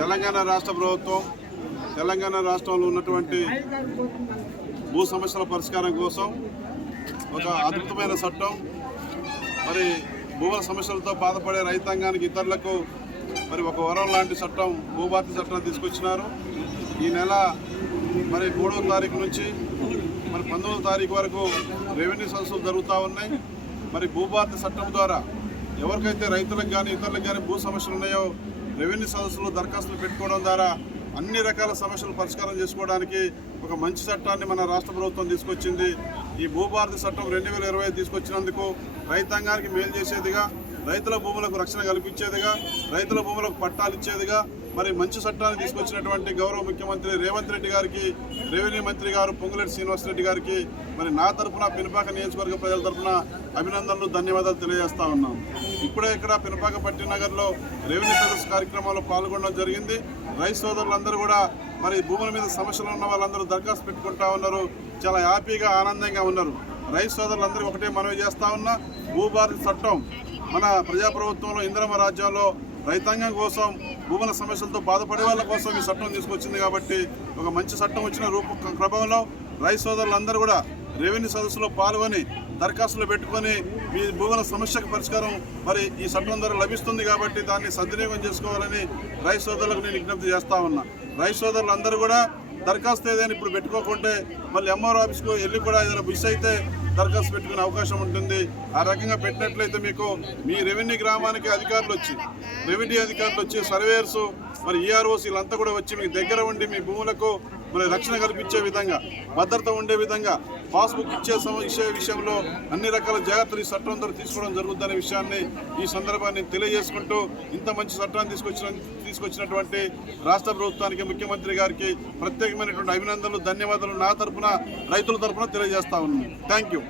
తెలంగాణ రాష్ట్ర ప్రభుత్వం తెలంగాణ రాష్ట్రంలో ఉన్నటువంటి భూ సమస్యల పరిష్కారం కోసం ఒక అద్భుతమైన చట్టం, మరి భూముల సమస్యలతో బాధపడే రైతాంగానికి ఇతరులకు మరి ఒక వరం లాంటి చట్టం, భూభారతి చట్టాన్ని తీసుకొచ్చినారు. ఈ నెల మరి 3వ తారీఖు నుంచి మరి 19వ తారీఖు వరకు రెవెన్యూ సదస్సులు జరుగుతూ ఉన్నాయి. మరి భూభారతి చట్టం ద్వారా ఎవరికైతే రైతులకు కానీ ఇతరులకు కానీ భూ సమస్యలు ఉన్నాయో రెవెన్యూ సదస్సులు దరఖాస్తులు పెట్టుకోవడం ద్వారా అన్ని రకాల సమస్యలు పరిష్కారం చేసుకోవడానికి ఒక మంచి చట్టాన్ని మన రాష్ట్ర ప్రభుత్వం తీసుకొచ్చింది. ఈ భూభారతి చట్టం 2020 తీసుకొచ్చినందుకు రైతాంగానికి మేలు చేసేదిగా, రైతుల భూములకు రక్షణ కల్పించేదిగా, రైతుల భూములకు పట్టాలు ఇచ్చేదిగా మరి మంచి చట్టాన్ని తీసుకొచ్చినటువంటి గౌరవ ముఖ్యమంత్రి రేవంత్ రెడ్డి గారికి, రెవెన్యూ మంత్రి గారు పొంగులేటి శ్రీనివాసరెడ్డి గారికి మరి నా తరఫున పినపాక నియోజకవర్గ ప్రజల తరఫున అభినందనలు, ధన్యవాదాలు తెలియజేస్తా ఉన్నాం. ఇప్పుడే ఇక్కడ పినపాక పట్టినగర్లో రెవెన్యూ సదస్సు కార్యక్రమాల్లో పాల్గొనడం జరిగింది. రైతు సోదరులందరూ కూడా మరి భూముల మీద సమస్యలు ఉన్న వాళ్ళందరూ దరఖాస్తు పెట్టుకుంటా ఉన్నారు. చాలా హ్యాపీగా, ఆనందంగా ఉన్నారు. రైతు సోదరులందరూ ఒకటే మనవి చేస్తా ఉన్నా, భూభారతి చట్టం మన ప్రజాప్రభుత్వంలో ఇందిరమ్మ రాజ్యంలో రైతాంగం కోసం, భూముల సమస్యలతో బాధపడే వాళ్ళ కోసం ఈ చట్టం తీసుకొచ్చింది. కాబట్టి ఒక మంచి చట్టం వచ్చిన క్రమంలో రైతు సోదరులందరూ కూడా రెవెన్యూ సదస్సులో పాల్గొని దరఖాస్తులు పెట్టుకొని మీ భూముల సమస్యకు పరిష్కారం మరి ఈ చట్టం ద్వారా లభిస్తుంది. కాబట్టి దాన్ని సద్వినియోగం చేసుకోవాలని రైతు సోదరులకు నేను విజ్ఞప్తి చేస్తా ఉన్నా. రైతు సోదరులందరూ కూడా దరఖాస్తు ఏదైనా ఇప్పుడు పెట్టుకోకుంటే మళ్ళీ ఎంఆర్ఓ ఆఫీస్కు వెళ్ళి కూడా ఏదైనా మిస్ అయితే దరఖాస్తు పెట్టుకునే అవకాశం ఉంటుంది. ఆ రకంగా పెట్టినట్లయితే మీకు మీ రెవెన్యూ గ్రామానికి రెవెన్యూ అధికారులు వచ్చి సర్వేయర్స్ మరి ఈఆర్ఓస్ వీళ్ళంతా కూడా వచ్చి మీకు దగ్గర ఉండి మీ భూములకు మరి రక్షణ కల్పించే విధంగా, భద్రత ఉండే విధంగా, పాస్బుక్ ఇచ్చే విషయంలో అన్ని రకాల జాగ్రత్తలు ఈ చట్టం ద్వారా తీసుకోవడం జరుగుతుందనే విషయాన్ని ఈ సందర్భాన్ని తెలియజేసుకుంటూ ఇంత మంచి చట్టాన్ని తీసుకొచ్చినటువంటి రాష్ట్ర ప్రభుత్వానికి, ముఖ్యమంత్రి గారికి ప్రత్యేకమైనటువంటి అభినందనలు, ధన్యవాదాలు నా తరఫున, రైతుల తరఫున తెలియజేస్తా ఉన్నాను. Thank you.